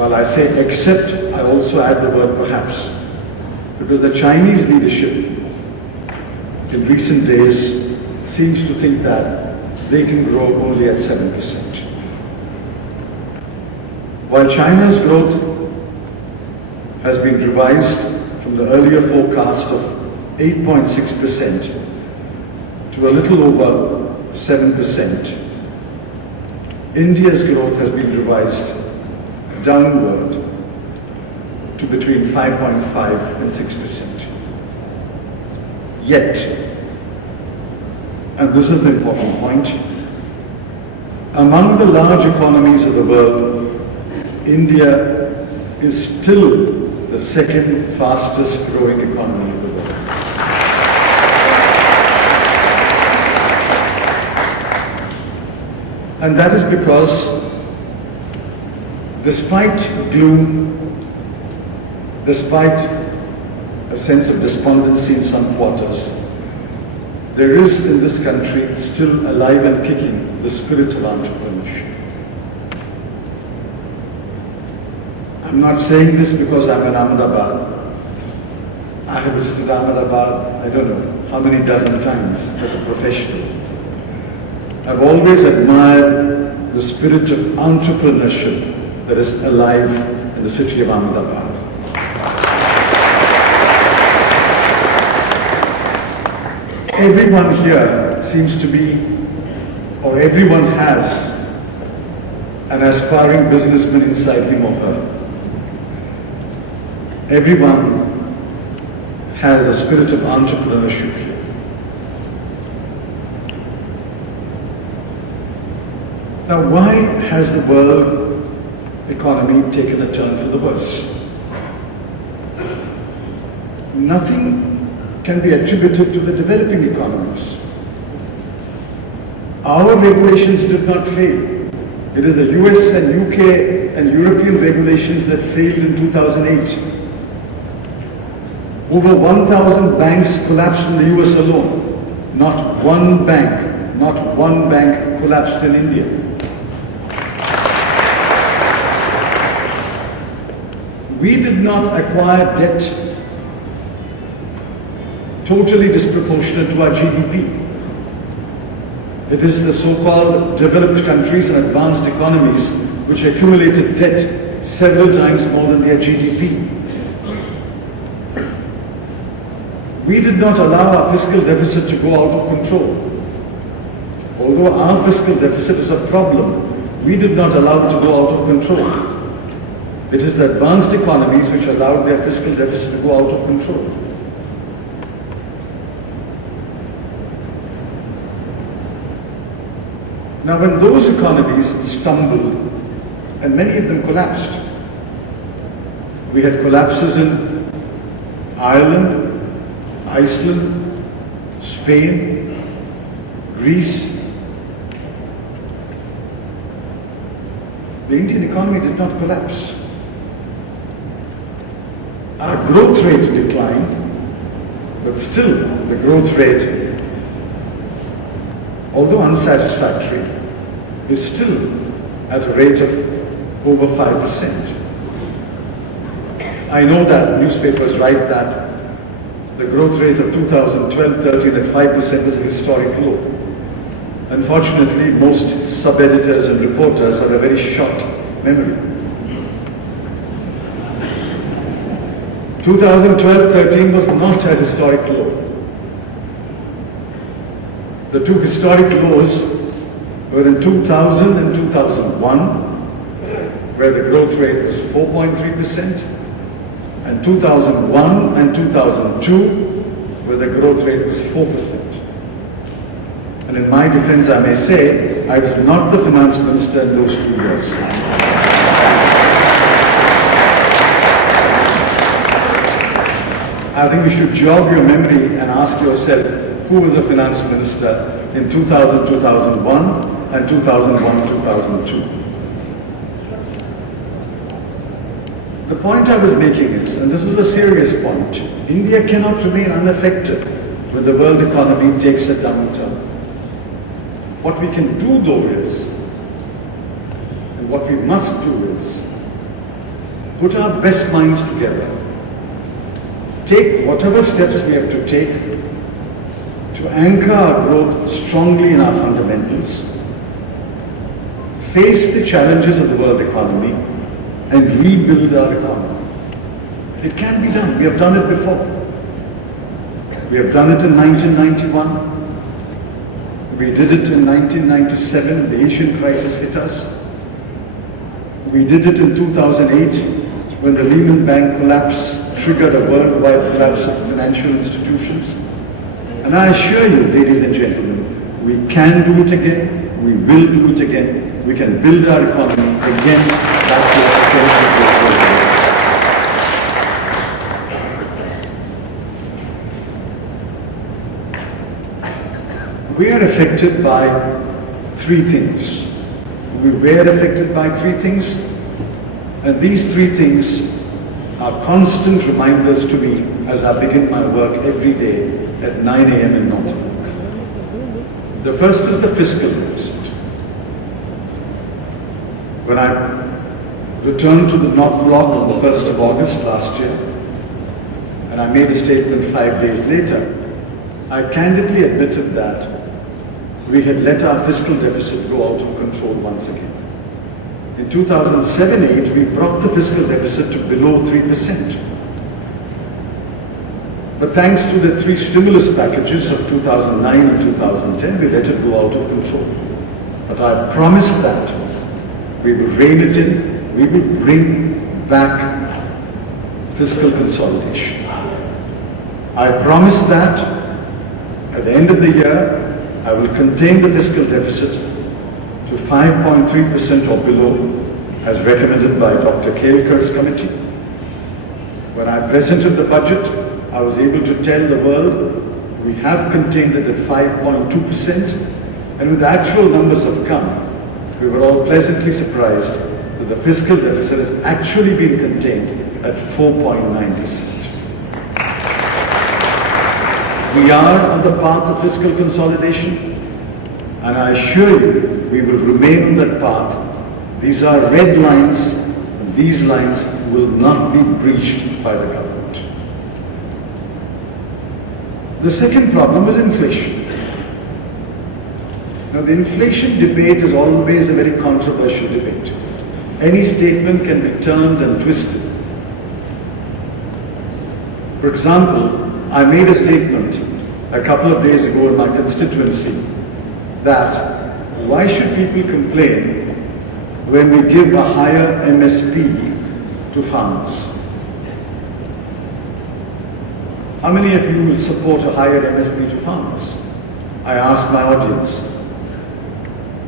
While I say except, I also add the word perhaps, because the Chinese leadership in recent days seems to think that they can grow only at 7%. While China's growth has been revised from the earlier forecast of 8.6% to a little over 7%, India's growth has been revised downward to between 5.5 and 6%. Yet, and this is the important point, among the large economies of the world, India is still the second fastest growing economy in the world. And that is because despite gloom, despite a sense of despondency in some quarters, there is in this country still alive and kicking the spirit of entrepreneurship. I'm not saying this because I'm in Ahmedabad. I have visited Ahmedabad, I don't know how many dozen times as a professional. I've always admired the spirit of entrepreneurship that is alive in the city of Ahmedabad. Everyone here seems to be, or everyone has, an aspiring businessman inside him or her. Everyone has a spirit of entrepreneurship here. Now, why has the world economy taken a turn for the worse? Nothing can be attributed to the developing economies. Our regulations did not fail. It is the US and UK and European regulations that failed in 2008. Over 1,000 banks collapsed in the US alone. Not one bank collapsed in India. We did not acquire debt totally disproportionate to our GDP. It is the so-called developed countries and advanced economies which accumulated debt several times more than their GDP. We did not allow our fiscal deficit to go out of control. Although our fiscal deficit is a problem, we did not allow it to go out of control. It is the advanced economies which allowed their fiscal deficit to go out of control. Now, when those economies stumbled, and many of them collapsed, we had collapses in Ireland, Iceland, Spain, Greece. The Indian economy did not collapse. Our growth rate declined, but still the growth rate, although unsatisfactory, is still at a rate of over 5%. I know that newspapers write that the growth rate of 2012-13 at 5% is a historic low. Unfortunately, most sub-editors and reporters have a very short memory. 2012-13 was not a historic low. The two historic lows were in 2000 and 2001, where the growth rate was 4.3%, and 2001 and 2002, where the growth rate was 4%. And in my defense, I may say, I was not the finance minister in those 2 years. I think you should jog your memory and ask yourself, who was the finance minister in 2000-2001 and 2001-2002? The point I was making is, and this is a serious point, India cannot remain unaffected when the world economy takes a downturn. What we can do though is, and what we must do is, put our best minds together, take whatever steps we have to take to anchor our growth strongly in our fundamentals, face the challenges of the world economy, and rebuild our economy. It can be done. We have done it before. We have done it in 1991. We did it in 1997. The Asian crisis hit us. We did it in 2008 when the Lehman Bank collapse triggered a worldwide collapse of financial institutions. And I assure you, ladies and gentlemen, we can do it again. We will do it again. We can build our economy again back to its potential growth. We are affected by three things. We were affected by three things, and these three things are constant reminders to me as I begin my work every day at 9 a.m. in North. The first is the fiscal deficit. When I returned to the North Block on the 1st of August last year, and I made a statement 5 days later, I candidly admitted that we had let our fiscal deficit go out of control once again. In 2007-8, we brought the fiscal deficit to below 3%. But thanks to the three stimulus packages of 2009 and 2010, we let it go out of control. But I promised that we will rein it in, we will bring back fiscal consolidation. I promised that at the end of the year, I will contain the fiscal deficit to 5.3% or below, as recommended by Dr. Kelkar's committee. When I presented the budget, I was able to tell the world we have contained it at 5.2%, and when the actual numbers have come, we were all pleasantly surprised that the fiscal deficit has actually been contained at 4.9%. We are on the path of fiscal consolidation, and I assure you, we will remain on that path. These are red lines, and these lines will not be breached by the government. The second problem is inflation. Now, the inflation debate is always a very controversial debate. Any statement can be turned and twisted. For example, I made a statement a couple of days ago in my constituency that why should people complain when we give a higher MSP to farmers? How many of you will support a higher MSP to farmers? I asked my audience.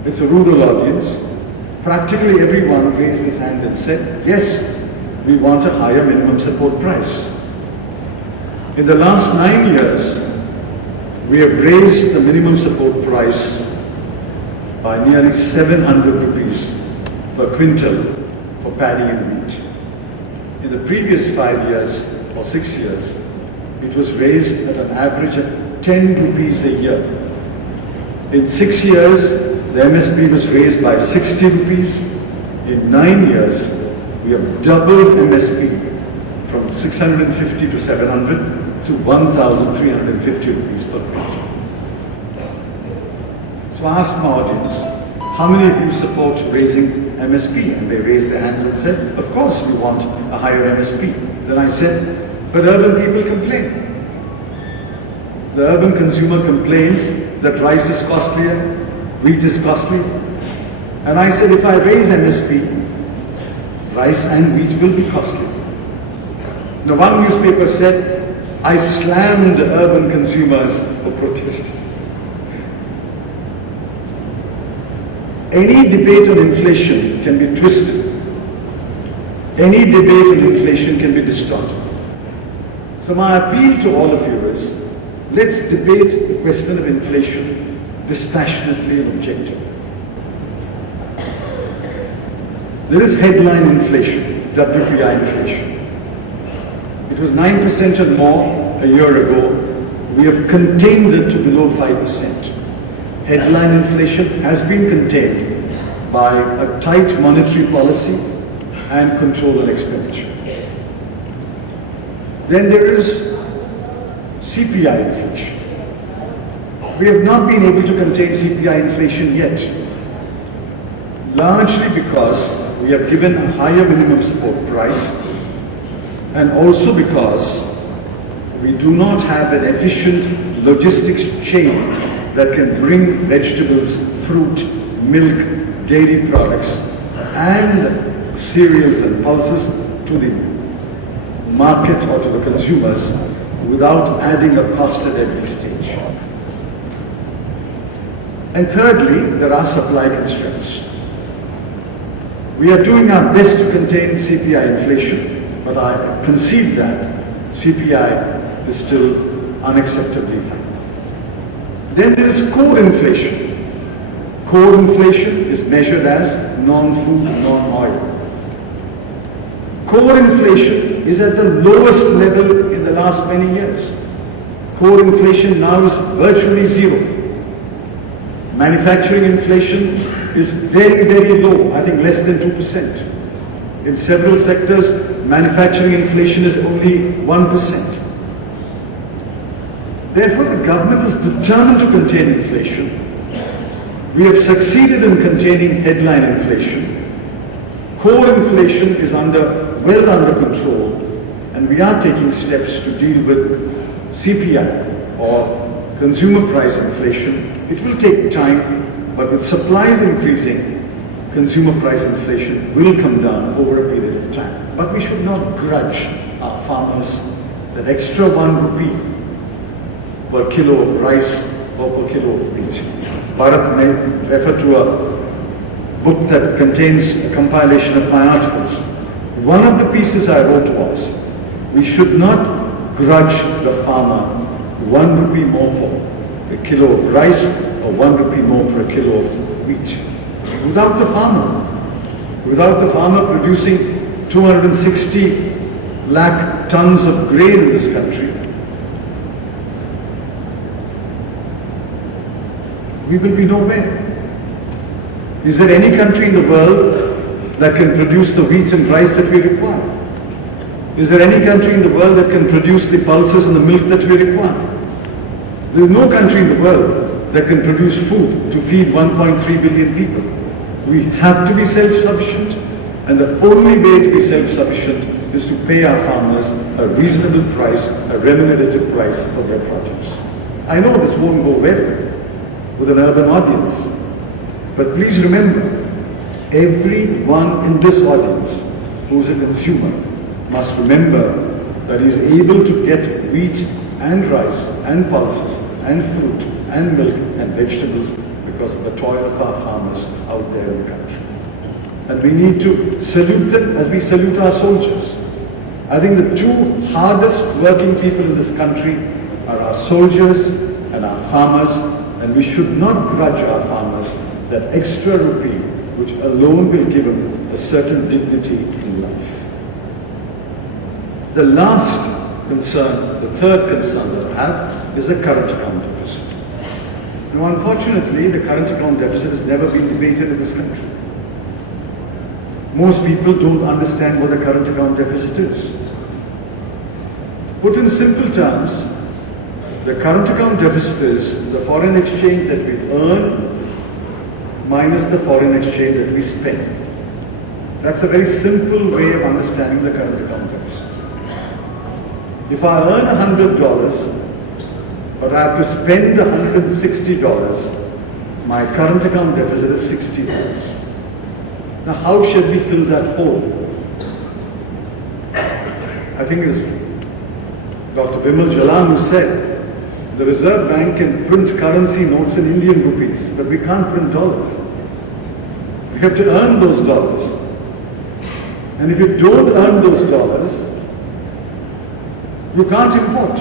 It's a rural audience. Practically everyone raised his hand and said, yes, we want a higher minimum support price. In the last 9 years, we have raised the minimum support price by nearly 700 rupees per quintal for paddy and wheat. In the previous 5 years or 6 years, it was raised at an average of 10 rupees a year. In 6 years, the MSP was raised by 60 rupees. In 9 years, we have doubled MSP from 650 to 700 to 1,350 rupees per quintal. So I asked my audience, how many of you support raising MSP? And they raised their hands and said, of course we want a higher MSP. Then I said, but urban people complain. The urban consumer complains that rice is costlier, wheat is costly. And I said, if I raise MSP, rice and wheat will be costly. The one newspaper said, I slammed urban consumers for protest. Any debate on inflation can be twisted. Any debate on inflation can be distorted. So my appeal to all of you is, let's debate the question of inflation dispassionately and objectively. There is headline inflation, WPI inflation. It was 9% and more a year ago. We have contained it to below 5%. Headline inflation has been contained by a tight monetary policy and control on expenditure. Then there is CPI inflation. We have not been able to contain CPI inflation yet, largely because we have given a higher minimum support price, and also because we do not have an efficient logistics chain that can bring vegetables, fruit, milk, dairy products, and cereals and pulses to the market or to the consumers without adding a cost at every stage. And thirdly, there are supply constraints. We are doing our best to contain CPI inflation, but I concede that CPI is still unacceptably high. Then there is core inflation. Core inflation is measured as non-food, non-oil. Core inflation is at the lowest level in the last many years. Core inflation now is virtually zero. Manufacturing inflation is very, very low, I think less than 2%. In several sectors, manufacturing inflation is only 1%. Therefore, the government is determined to contain inflation. We have succeeded in containing headline inflation. Core inflation is well under control, and we are taking steps to deal with CPI or consumer price inflation. It will take time, but with supplies increasing, consumer price inflation will come down over a period of time. But we should not grudge our farmers that extra 1 rupee per kilo of rice or per kilo of wheat. Bharat may refer to a book that contains a compilation of my articles. One of the pieces I wrote was, we should not grudge the farmer 1 rupee more for a kilo of rice or 1 rupee more for a kilo of wheat. Without the farmer producing 260 lakh tons of grain in this country, we will be nowhere. Is there any country in the world that can produce the wheat and rice that we require? Is there any country in the world that can produce the pulses and the milk that we require? There is no country in the world that can produce food to feed 1.3 billion people. We have to be self-sufficient, and the only way to be self-sufficient is to pay our farmers a reasonable price, a remunerative price for their produce. I know this won't go well with an urban audience, but please remember, everyone in this audience who's a consumer must remember that he's able to get wheat and rice and pulses and fruit and milk and vegetables because of the toil of our farmers out there in the country. And we need to salute them as we salute our soldiers. I think the two hardest working people in this country are our soldiers and our farmers, and we should not grudge our farmers that extra rupee, which alone will give them a certain dignity in life. The last concern, the third concern that I have, is a current account deficit. Now, unfortunately, the current account deficit has never been debated in this country. Most people don't understand what the current account deficit is. Put in simple terms, the current account deficit is the foreign exchange that we earn minus the foreign exchange that we spend. That's a very simple way of understanding the current account deficit. If I earn $100, but I have to spend $160, my current account deficit is $60. Now, how should we fill that hole? I think it's Dr. Bimal Jalan who said, the Reserve Bank can print currency notes in Indian rupees, but we can't print dollars. We have to earn those dollars. And if you don't earn those dollars, you can't import.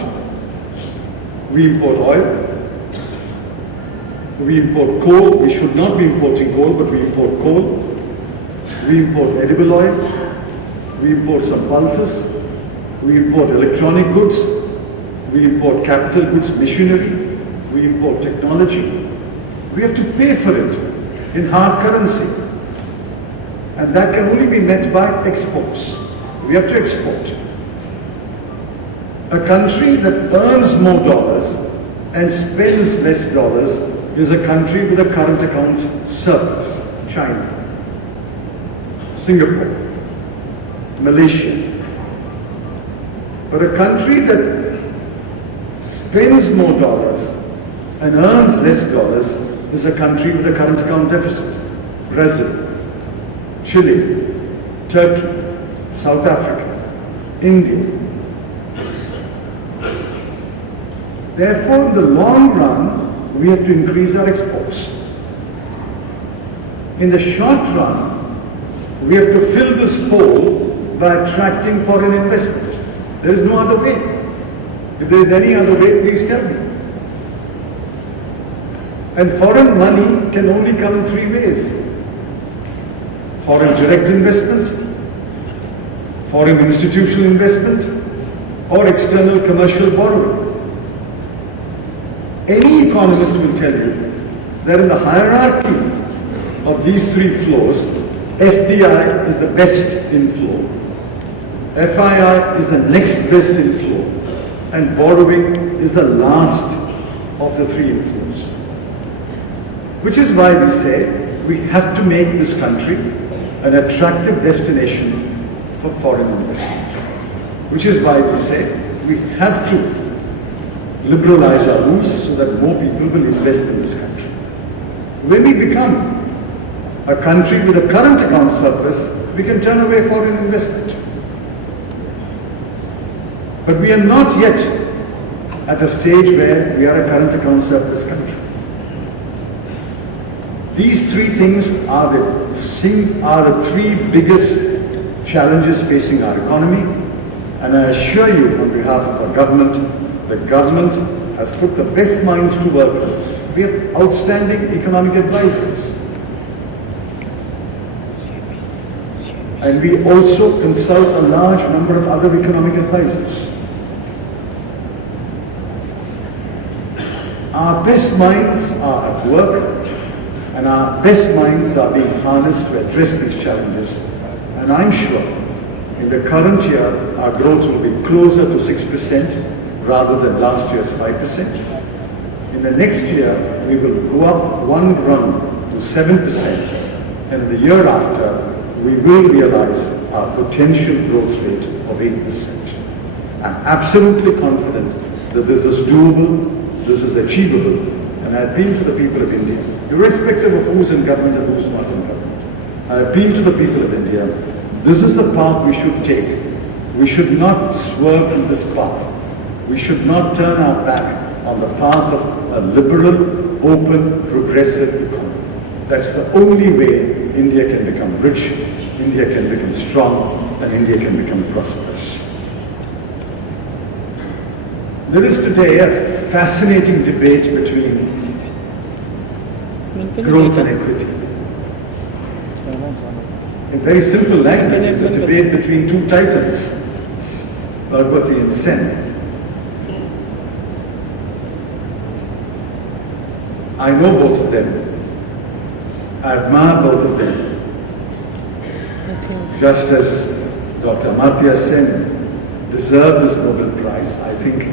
We import oil. We import coal. We should not be importing coal, but we import coal. We import edible oil. We import some pulses. We import electronic goods. We import capital goods, machinery. We import technology. We have to pay for it in hard currency. And that can only be met by exports. We have to export. A country that earns more dollars and spends less dollars is a country with a current account surplus. China, Singapore, Malaysia. But a country that spends more dollars and earns less dollars is a country with a current account deficit. Brazil, Chile, Turkey, South Africa, India. Therefore, in the long run, we have to increase our exports. In the short run, we have to fill this hole by attracting foreign investment. There is no other way. If there is any other way, please tell me. And foreign money can only come in three ways. Foreign direct investment, foreign institutional investment, or external commercial borrowing. Any economist will tell you that in the hierarchy of these three flows, FDI is the best inflow, FII is the next best inflow, and borrowing is the last of the three inflows. Which is why we say we have to make this country an attractive destination for foreign investment. Which is why we say we have to liberalize our rules so that more people will invest in this country. When we become a country with a current account surplus, we can turn away foreign investment. But we are not yet at a stage where we are a current account surplus country. These three things are the three biggest challenges facing our economy, and I assure you on behalf of our government, the government has put the best minds to work on this. We have outstanding economic advisors. And we also consult a large number of other economic advisors. Our best minds are at work, and our best minds are being harnessed to address these challenges. And I'm sure in the current year, our growth will be closer to 6% rather than last year's 5%. In the next year, we will go up one run to 7%, and in the year after, we will realize our potential growth rate of 8%. I'm absolutely confident that this is doable, this is achievable, and I appeal to the people of India, irrespective of who's in government and who's not in government. I appeal to the people of India, this is the path we should take. We should not swerve from this path. We should not turn our back on the path of a liberal, open, progressive economy. That's the only way India can become rich, India can become strong, and India can become prosperous. There is today a fascinating debate between growth and equity. In very simple language, it's a debate between two titans, Bhagwati and Sen. I know both of them. I admire both of them. Just as Dr. Amartya Sen deserved this Nobel Prize, I think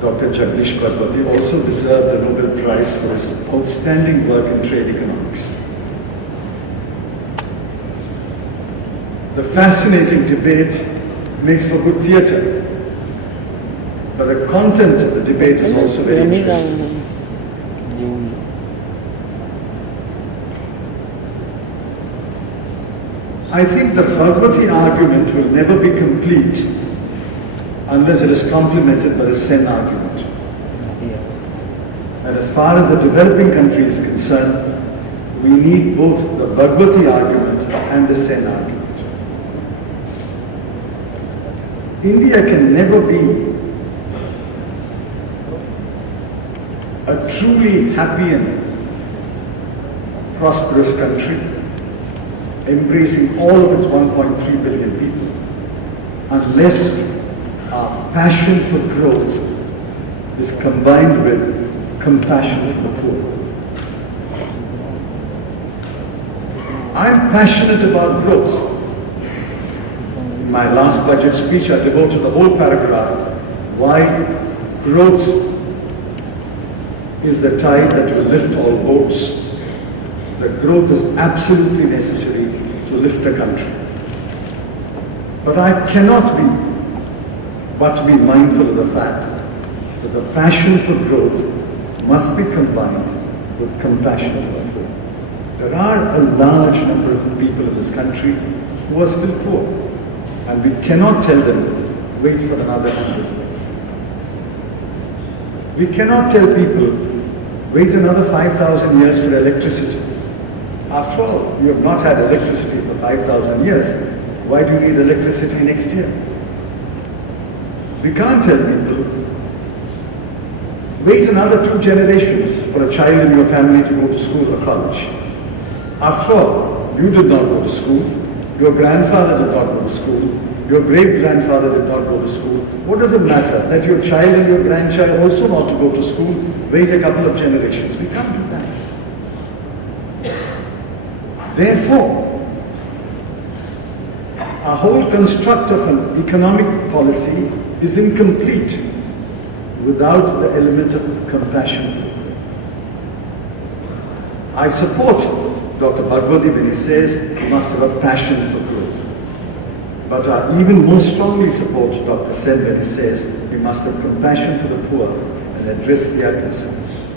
Dr. Jagdish Bhagwati also deserved the Nobel Prize for his outstanding work in trade economics. The fascinating debate makes for good theatre, but the content of the debate is also very interesting. I think the Bhagwati argument will never be complete unless it is complemented by the Sen argument. And as far as the developing country is concerned, we need both the Bhagwati argument and the Sen argument. India can never be a truly happy and prosperous country, embracing all of its 1.3 billion people, unless our passion for growth is combined with compassion for the poor. I'm passionate about growth. In my last budget speech, I devoted the whole paragraph why growth is the tide that will lift all boats. That growth is absolutely necessary to lift a country. But I cannot but be mindful of the fact that the passion for growth must be combined with compassion for the poor. There are a large number of people in this country who are still poor, and we cannot tell them, wait for another 100 years. We cannot tell people, wait another 5,000 years for electricity. After all, you have not had electricity for 5,000 years. Why do you need electricity next year? We can't tell people, wait another 2 generations for a child in your family to go to school or college. After all, you did not go to school, your grandfather did not go to school, your great-grandfather did not go to school. What does it matter that your child and your grandchild also want to go to school? Wait a couple of generations. We can't do that. Therefore, our whole construct of an economic policy is incomplete without the element of compassion. I support Dr. Bhagwati when he says we must have a passion for growth. But I even more strongly support Dr. Sen when he says we must have compassion for the poor and address their concerns.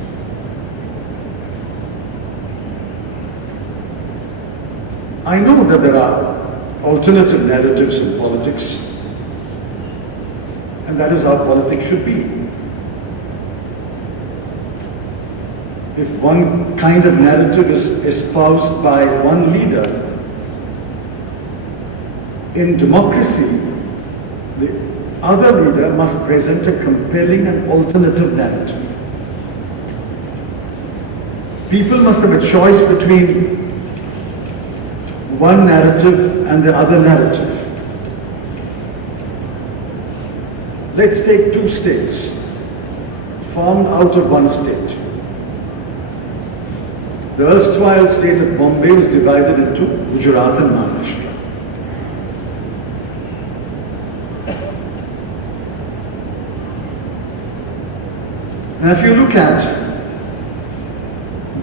I know that there are alternative narratives in politics, and that is how politics should be. If one kind of narrative is espoused by one leader, in democracy, the other leader must present a compelling and alternative narrative. People must have a choice between one narrative and the other narrative. Let's take 2 states formed out of one state. The erstwhile state of Bombay was divided into Gujarat and Maharashtra. Now if you look at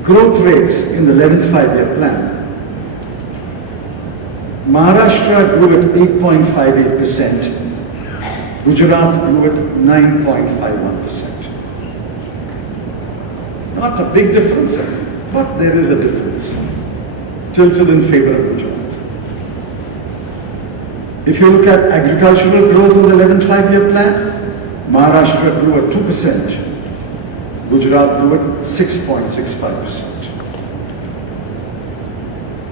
growth rates in the 11th 5-year plan, Maharashtra grew at 8.58%, Gujarat grew at 9.51%. Not a big difference, but there is a difference, tilted in favor of Gujarat. If you look at agricultural growth in the 11th 5-year plan, Maharashtra grew at 2%, Gujarat grew at 6.65%.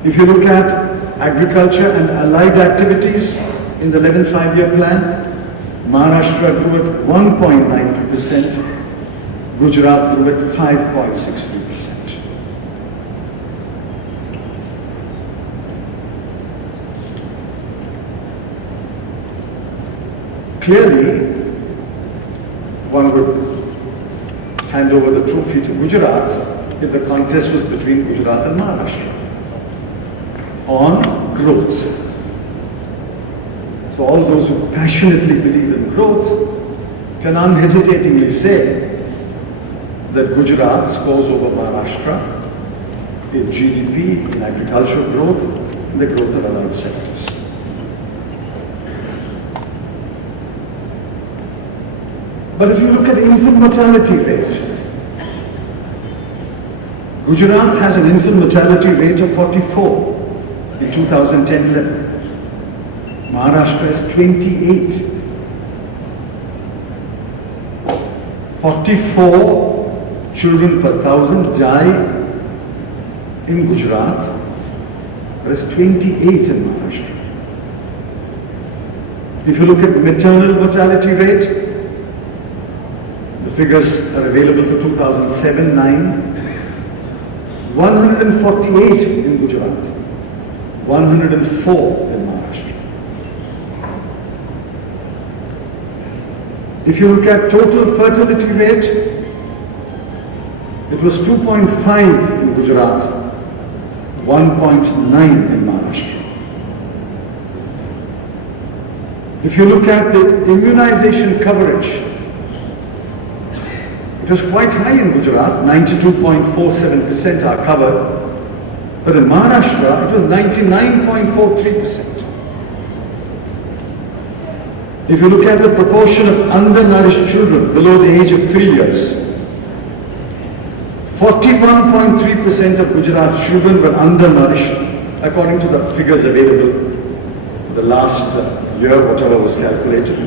If you look at agriculture and allied activities in the 11th 5-year plan, Maharashtra grew at 1.92%, Gujarat grew at 5.63%. Clearly, one would hand over the trophy to Gujarat if the contest was between Gujarat and Maharashtra on growth. So all those who passionately believe in growth can unhesitatingly say that Gujarat scores over Maharashtra in GDP, in agricultural growth, in the growth of allied sectors. But if you look at infant mortality rate, Gujarat has an infant mortality rate of 44 in 2010-11. Maharashtra is 28. 44 children per thousand die in Gujarat, whereas 28 in Maharashtra. If you look at maternal mortality rate, the figures are available for 2007-9, 148 in Gujarat, 104 in Maharashtra. If you look at total fertility rate, it was 2.5 in Gujarat, 1.9 in Maharashtra. If you look at the immunization coverage, it was quite high in Gujarat, 92.47% are covered, but in Maharashtra it was 99.43%. If you look at the proportion of undernourished children below the age of 3 years, 41.3% of Gujarat children were undernourished according to the figures available for the last year, whatever was calculated.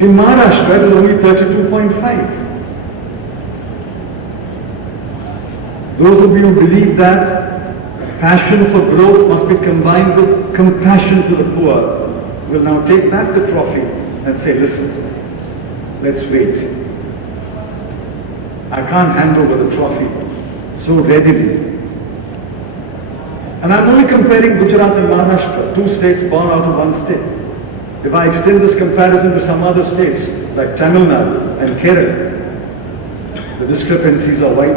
In Maharashtra, it was only 32.5. Those of you who believe that passion for growth must be combined with compassion for the poor will now take back the trophy and say, listen, let's wait. I can't hand over the trophy so readily. And I'm only comparing Gujarat and Maharashtra, two states born out of one state. If I extend this comparison to some other states like Tamil Nadu and Kerala, the discrepancies are wide.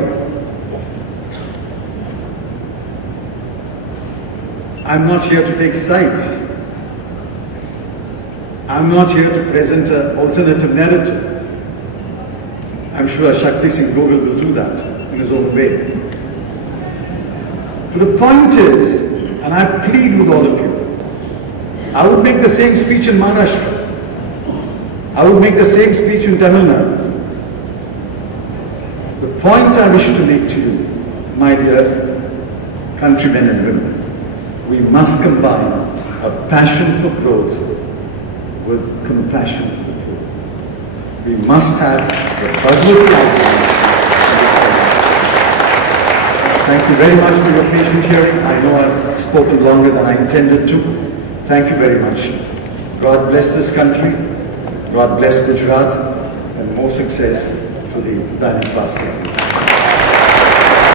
I'm not here to take sides. I'm not here to present an alternative narrative. I'm sure Shakti Singh Govind will do that in his own way. But the point is, and I plead with all of you, I would make the same speech in Maharashtra. I would make the same speech in Tamil Nadu. The point I wish to make to you, my dear countrymen and women, we must combine a passion for growth with compassion for the poor. We must have the budget outline. Thank you very much for your patient hearing. I know I've spoken longer than I intended to. Thank you very much. God bless this country. God bless Gujarat, and more success for the Finance Minister.